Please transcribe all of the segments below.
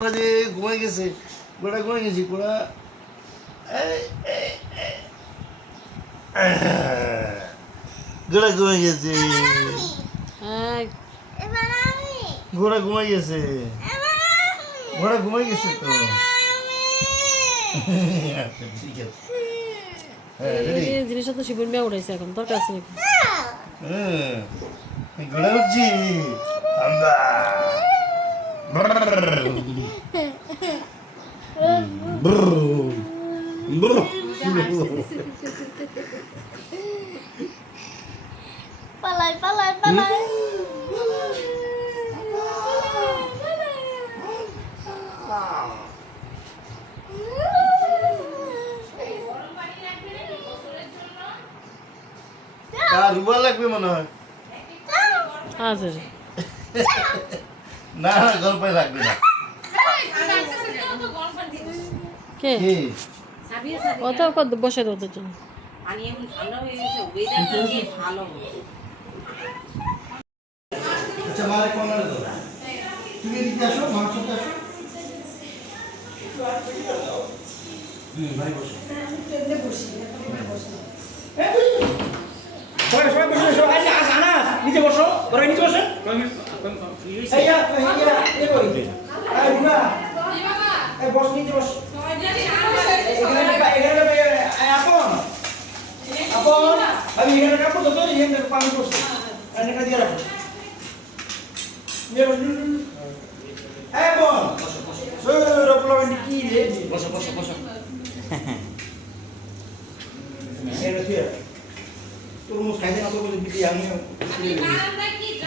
যে ঘুমাই গেছে। গোড়া ঘুমাই গেছি গোড়া গোড়া ঘুমাই গেছে। ঘোড়া ঘুমাই গেছে। ঘোড়া ঘুমাই গেছে তো। ঠিক আছে। হ্যাঁ জিনিসটা তো শিবন মিয়া উঠাইছে এখন আছে নাকি? হ্যাঁ। ঘোড়া উঠছি আমরা পালাই পালাই পালাই কার রুবা লাগবে মনে হয়? আছে না না গল্পে লাগবে না। কে? কি? অত কত বসে তো জন্য। হয়ে আচ্ছা তুমি এদিকে আসো মার আসো। ভাই বসো সবাই সবাই বসে বসো আজ আজ আনাস নিচে বসো বড় নিচে বসো নিচে বস আপন। আপন? আমি এখানে কাপড় তো এখানে পানি বসে এখানে দিয়ে রাখো। বান্ডি কি রে? বসো বসো বসো। দিয়ে তরমুজ খাইতে না তো বলে দিদি আমি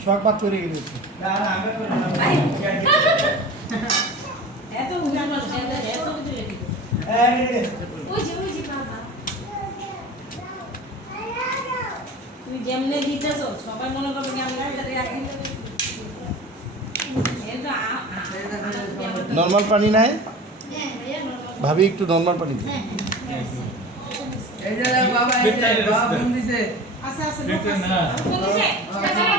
শখ বাদ করে গেছে যেমনে দিতেছ সবাই মনে করবে কি আমরা এটা দিয়ে আগে এটা আ- আ- নর্মাল যে বাবা এই যে বাবা পানি দিছে। আচ্ছা আচ্ছা দিছে।